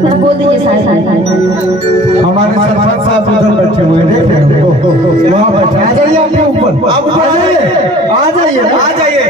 कुछ बोल दीजिए साहब। हमारे सरपंच साहब उधर बैठे हुए देख रहे हो, वहाँ बैठे। आ जाइए आपके ऊपर, आप ऊपर आ जाइए, आ जाइए, आ जाइए।